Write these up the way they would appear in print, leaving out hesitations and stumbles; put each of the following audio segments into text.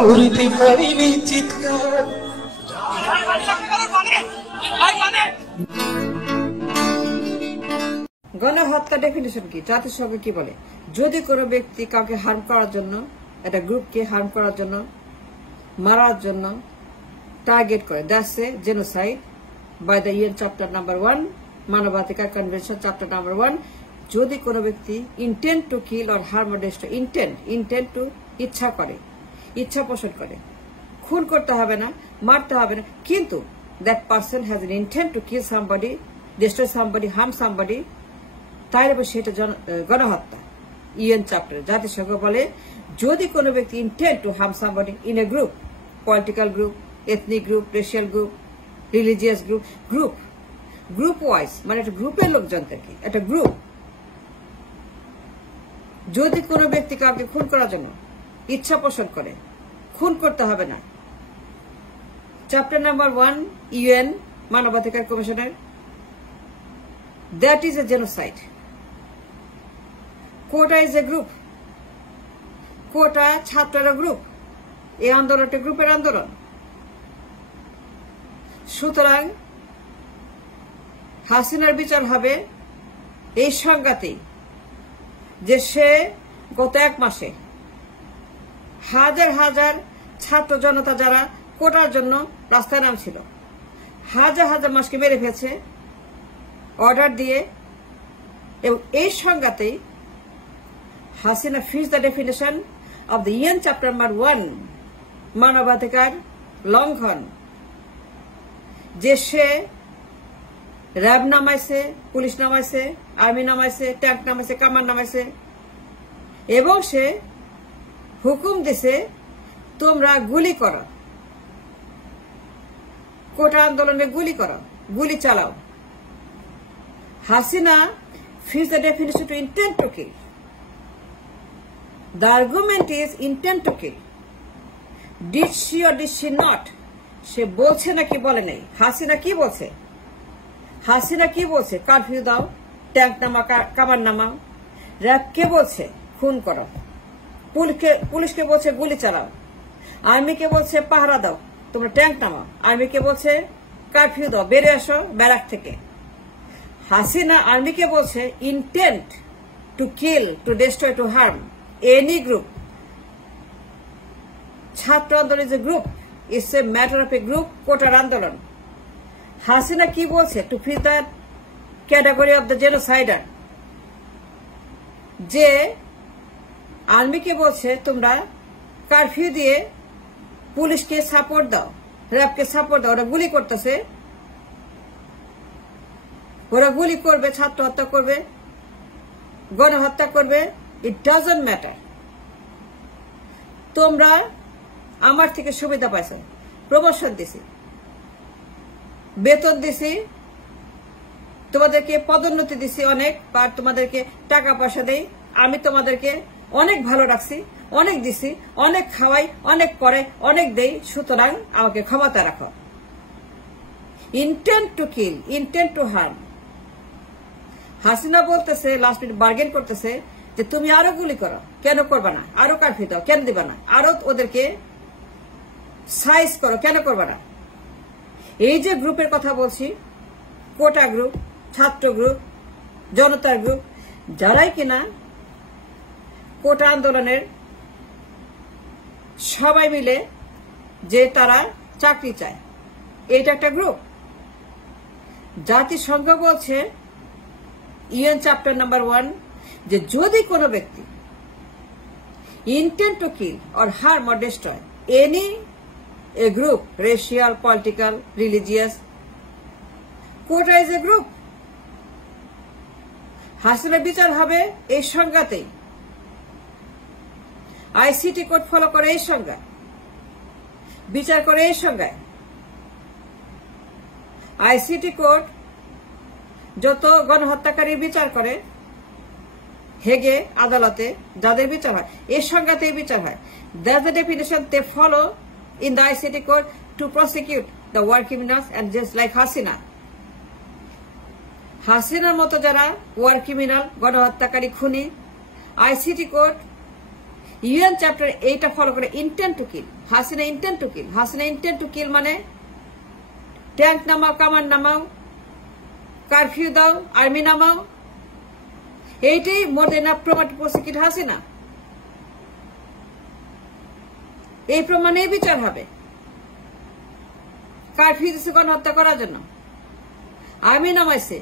করতে পারিনি চিৎকার। গণহত্যা ডেফিনিশন কি? জাতিসংঘ কি বলে? যদি কোনো ব্যক্তি কাউকে হার্ম করার জন্য, একটা গ্রুপকে হার্ম করার জন্য, মারার জন্য টার্গেট করে, that's a genocide by the UN chapter number 1, মানবাধিকার কনভেনশন চ্যাপ্টার নাম্বার 1। যদি কোনো ব্যক্তি intent to kill or harm or destroy, intent to ইচ্ছা করে, ইচ্ছা পোষণ করে, খুন করতে হবে না, মারতে হবে না, কিন্তু that person has N intent to kill somebody, destroy somebody, harm somebody, তাই উপর সেটা গণহত্যা। ইউএন চ্যাপ্টার জাতিসংঘ বলে যদি কোনো ব্যক্তি intent two harm somebody in a group, political group, ethnic group, racial group, religious group, group wise, মানে একটা গ্রুপের লোকজনদেরকে, একটা গ্রুপ, যদি কোনো ব্যক্তি কাউকে খুন করার জন্য ইচ্ছা পোষণ করে, খুন করতে হবে না। চ্যাপ্টার নাম্বার 1 ইউএন মানবাধিকার কমিশনের, that is a genocide. Quota is a group, quota ছাত্ররা গ্রুপ, এই আন্দোলনটা গ্রুপের আন্দোলন। সুতরাং হাসিনার বিচার হবে এই সংজ্ঞাতেই যে সে গত 1 মাসে হাজার হাজার ছাত্র জনতা যারা কোটার জন্য রাস্তায় নামছিল, হাজার হাজার মানুষকে মেরে ফেলেছে অর্ডার দিয়ে, এবং এই সংজ্ঞাতেই Hasina fits the definition of the UN chapter number 1, মানবাধিকার লঙ্ঘন, যে সে র্যাব নামাইছে, পুলিশ নামাইছে, আর্মি নামাইছে, ট্যাঙ্ক নামাইছে, কামান নামাইছে, এবং সে হুকুম দিছে তোমরা গুলি করো, কোটা আন্দোলনে গুলি করো, গুলি চালাও। Hasina fits the definition to intent to kill. The argument is intent to kill. Did she or did she not? সে বলছে নাকি বলে নাই? হাসিনা কি বলছে? হাসিনা কি বলছে? কারফিউ দাও, ট্যাঙ্ক নামা, কামান নামাও। র্যাব কে বলছে খুন করো, পুলিশকে বলছে গুলি চালাও, আর্মিকে বলছে পাহারা দাও, তোমরা ট্যাঙ্ক নামাও, আর্মিকে বলছে কারফিউ দাও, বেরিয়ে আসো ব্যারাক থেকে। হাসিনা আর্মিকে বলছে intent to kill, to destroy, to harm any group. ছাত্র আন্দোলন is a group, it's a matter of a group, কোটার আন্দোলন। হাসিনা কি বলছে? To fit the category of the genocider, যে আর্মিকে বলছে তোমরা কারফিউ দিয়ে পুলিশকে সাপোর্ট দাও, র্যাবকে সাপোর্ট দাও, ওরা গুলি করতেছে, ওরা গুলি করবে, ছাত্র হত্যা করবে, গণহত্যা করবে, ইট ডাজন্ট ম্যাটার। তোমরা আমার থেকে সুবিধা পাইছো, প্রমোশন দিছি, বেতন দিছি, তোমাদেরকে পদোন্নতি দিছি অনেক, বা তোমাদেরকে টাকা পয়সা দেই, আমি তোমাদেরকে অনেক ভালো রাখছি, অনেক দিছি, অনেক খাওয়াই, অনেক করে, অনেক দেই, সুতরাং আমাকে ক্ষমতা রাখো। Intent to kill, intent two harm. Hasina বলতেছে, লাস্ট মিনিট বার্গেন করতেছে যে তুমি আরো গুলি করো, কেন করবা না? আরো কারফিউ দাও, কেন দিবা না? আরো ওদেরকে সাইজ করো, কেন করবা না? এই যে গ্রুপের কথা বলছি, কোটা গ্রুপ, ছাত্র গ্রুপ, জনতার গ্রুপ, যারাই কিনা কোটা আন্দোলনের সবাই মিলে যে তারা চাকরি চায়, এইটা একটা গ্রুপ। জাতিসংঘ বলছে ইউএন চ্যাপ্টার নাম্বার 1 যে যদি কোনো ব্যক্তি intent to kill or harm or destroy any a group, racial, political, religious, quota is a group. Hasina বিচার হবে এই সংজ্ঞাতেই, আইসিটি কোড ফলো করে এই সংজ্ঞা, বিচার করে এই সংজ্ঞায়। আইসিটি কোড যত গণহত্যাকারী বিচার করে হেগে আদালতে, যাদের বিচার হয় এই সংজ্ঞাতেই বিচার হয়। That's the definition they follow in the ICT code to prosecute the war criminals, and just like হাসিনার মতো যারা ওয়ার ক্রিমিনাল, গণহত্যাকারী, খুনি, ICT code UN chapter 8 follow করে intent to kill. Hasina intent to kill. Hasina intent to kill মানে tank নামাও, কামান নামাও, কারফিউ দাও, আর্মি নামাও, এইটাই মোর দেন প্রমাণ প্রসিকিউট হাসিনা। এই প্রমাণে বিচার হবে। কারফিউ দিচ্ছে গণহত্যা করার জন্য, আর্মি নামাইছে,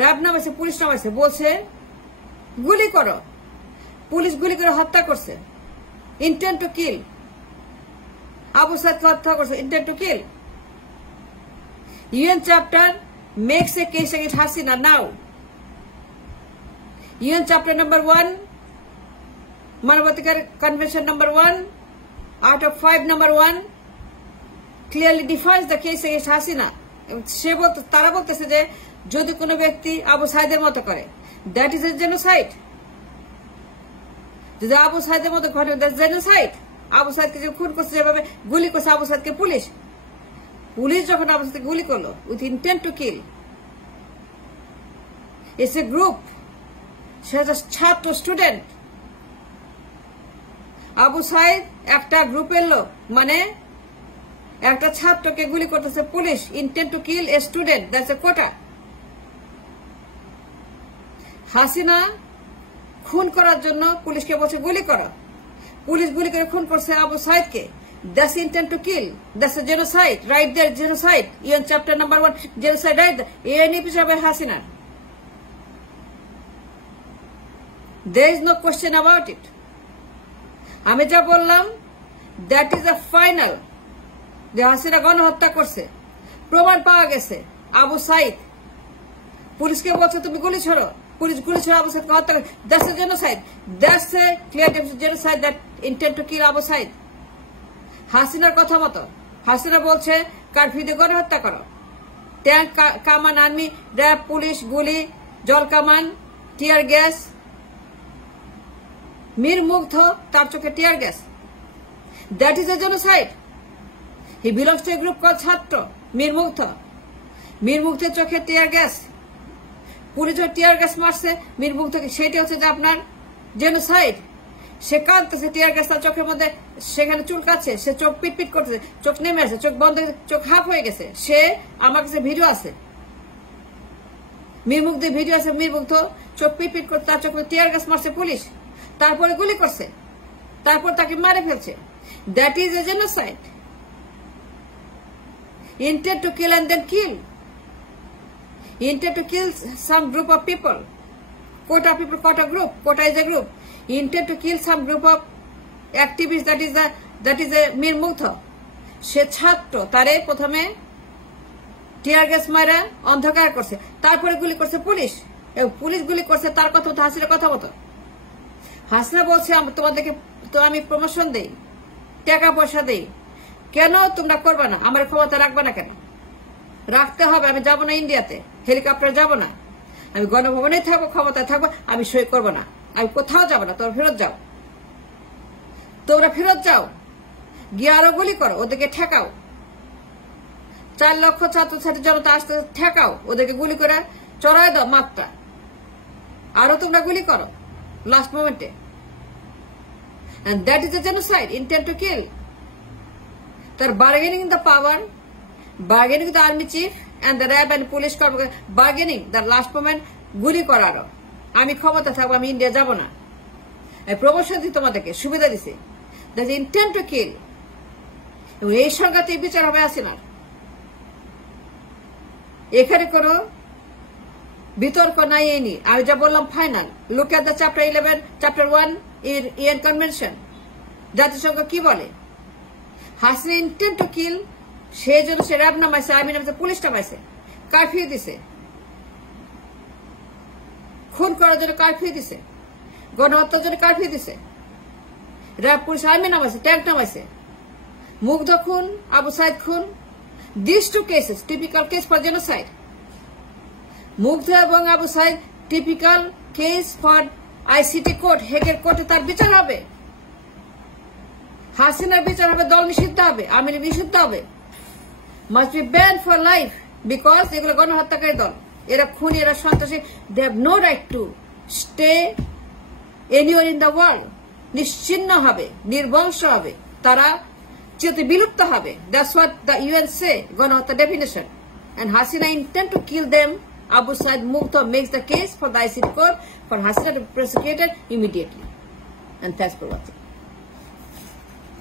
র্যাব নামাইছে, পুলিশ নামাইছে, বলছে গুলি করো, পুলিশ গুলি করে হত্যা করছে, ইন্টেন্ট টু কিল। আবু সাইদকে হত্যা করছে, intent to kill. UN chapter makes a case against Hasina now. UN chapter number 1, Manabatikar Convention number 1, out of 5 number 1, clearly defines the case against Hasina. সে বলতে তারা বলতেছে যে যদি কোনো ব্যক্তি আবু সাইদের মতো করে, দ্যাট ইজ এ জেনোসাইড। যদি আবু সাইদের মতো ঘটে, দ্যাট জেনোসাইড। আবু সাইদকে যে খুন করছে, যেভাবে গুলি করছে আবু সাইদকে পুলিশ, পুলিশ যখন আবু সাইদকে গুলি করলো with intent to kill, it's a group, সে ছাত্র স্টুডেন্ট। আবু সাইদ একটা গ্রুপের লোক, মানে একটা ছাত্রকে গুলি করতেছে police, intent to kill a student, that's a quota. Hasina খুন করার জন্য পুলিশকে বলছে গুলি করো, পুলিশ গুলি করে খুন করছে Abu সাইদকে, that's intent to kill, that's a genocide right there, genocide. UN chapter number 1, genocide right there. any piece of Hasina, there is no question about it. আমি যা বললাম that is a final, যে হাসিনা গণহত্যা করছে, প্রমাণ পাওয়া গেছে। আবু সাইদ পুলিশকে বলছে তুমি গুলি ছড়ো, পুলিশ গুলি ছড়ো আবু সাইদকে হত্যা করে, that's a genocide, that's a clear genocide, that intent to kill Abu Said. হাসিনার কথা মতো হাসিনা বলছে কারফিউ দিয়ে গণহত্যা করো, ট্যাঙ্ক, কামান, আর্মি, র্যাব, পুলিশ, গুলি, জল কামান, টিয়ার গ্যাস। মীর মুগ্ধ, তার চোখে tear gas, that is a genocide. He belongs to a group call ছাত্র। মীর মুগ্ধের চোখে tear gas, police tear gas মারছে মীর মুগ্ধকে, সেটি হচ্ছে যে আপনার জেনোসাইড। সে কাঁদতেছে, টিয়ার গ্যাস তার চোখের মধ্যে, সেখানে চুলকাচ্ছে, সে চোখ পিটপিট করতেছে, চোখ নেমে আসে, চোখ বন্ধ, চোখ হাফ হয়ে গেছে। সে আমার কাছে ভিডিও আছে, মীর মুগ্ধের ভিডিও আছে, মীর মুগ্ধ চোখ পিটপিট করতে, তার চোখে টিয়ার গ্যাস মারছে পুলিশ, তারপরে গুলি করছে, তারপর তাকে মারে ফেলছে। That is a genocide. intent to kill and then kill, intent to kill some group of people, quota people, quota group, quota is a group, intent to kill some group of activists, that is a Mir Mugdha. সে ছাত্র, তারে প্রথমে tear gas মারা অন্ধকার করছে, তারপরে গুলি করছে police, এবং পুলিশ গুলি করছে তার কথা মতো, হাসিনার কথা মতো। হাসিনা বলছে তোমাদেরকে তো আমি প্রমোশন দেই, টাকা পয়সা দেই, কেন তোমরা করবে না? আমার ক্ষমতা রাখবে না কেন? রাখতে হবে। আমি যাব না ইন্ডিয়াতে, হেলিকপ্টার যাব না, আমি গণভবনেই থাকবো, ক্ষমতায় থাকবো, আমি সই করবো না, আমি কোথাও যাব না। তোমরা ফেরত যাও, তোমরা ফেরত যাও, গিয়ে আরো গুলি করো, ওদেরকে ঠেকাও, 4 লক্ষ ছাত্রছাত্রী জনতা আসতে ঠেকাও, ওদেরকে গুলি করে চড়াই দাও মাত্রা, আরো তোমরা গুলি করো লাস্ট মোমেন্টে। And that is a genocide, intent to kill. They're bargaining the power, bargaining with the army chief and the RAB and police bargaining the last moment, গুলি করারও। আমি ক্ষমতা থাকবো, আমি ইন্ডিয়া যাব না, প্রমোশন দিই তোমাদেরকে, সুবিধা দিছে, দ্যাট ইজ ইন্টেন্ট টু কিল। এবং এই সংঘাতে বিচার হবে হাসিনার। এখানে কোনো বিতর্ক নাই। এই নিয়ে আমি যা বললাম final. Look at the chapter 11, chapter 1 UN convention. জাতিসংঘ কি বলে? হাসিনা ইন্টেন্ট টু কিল, সেই জন্য সে র্যাব নামাইছে, আর্মি নামাইছে, পুলিশ নামাইছে, কারফিউ দিছে, খুন করার জন্য কারফিউ দিছে, গণহত্যার জন্য কারফিউ দিছে, র্যাব, পুলিশ, আর্মি নামাইছে, ট্যাঙ্ক নামাইছে। মুগ্ধ খুন, আবু সাইদ খুন, this 2 cases typical case for genocide. Mugdho এবং Abu Sayed typical case for ICT court, হেগের কোর্টে তার বিচার হবে। হাসিনার বিচার হবে, দল নিষিদ্ধ হবে, আমির নিষিদ্ধ হবে, must be ban for life, because এগুলো গণহত্যাকারী দল, এরা খুনি, এরা সন্ত্রাসী। They have no right to stay anywhere in the world. নিশ্চিহ্ন হবে, নির্বংশ হবে, তারা চিরতরে বিলুপ্ত হবে। That's what the UN say, গণহত্যা definition. And Hasina intend to kill them. Abu Said Mukhtar makes the case for the ICC court for Hasina to be prosecuted immediately. And thanks for watching.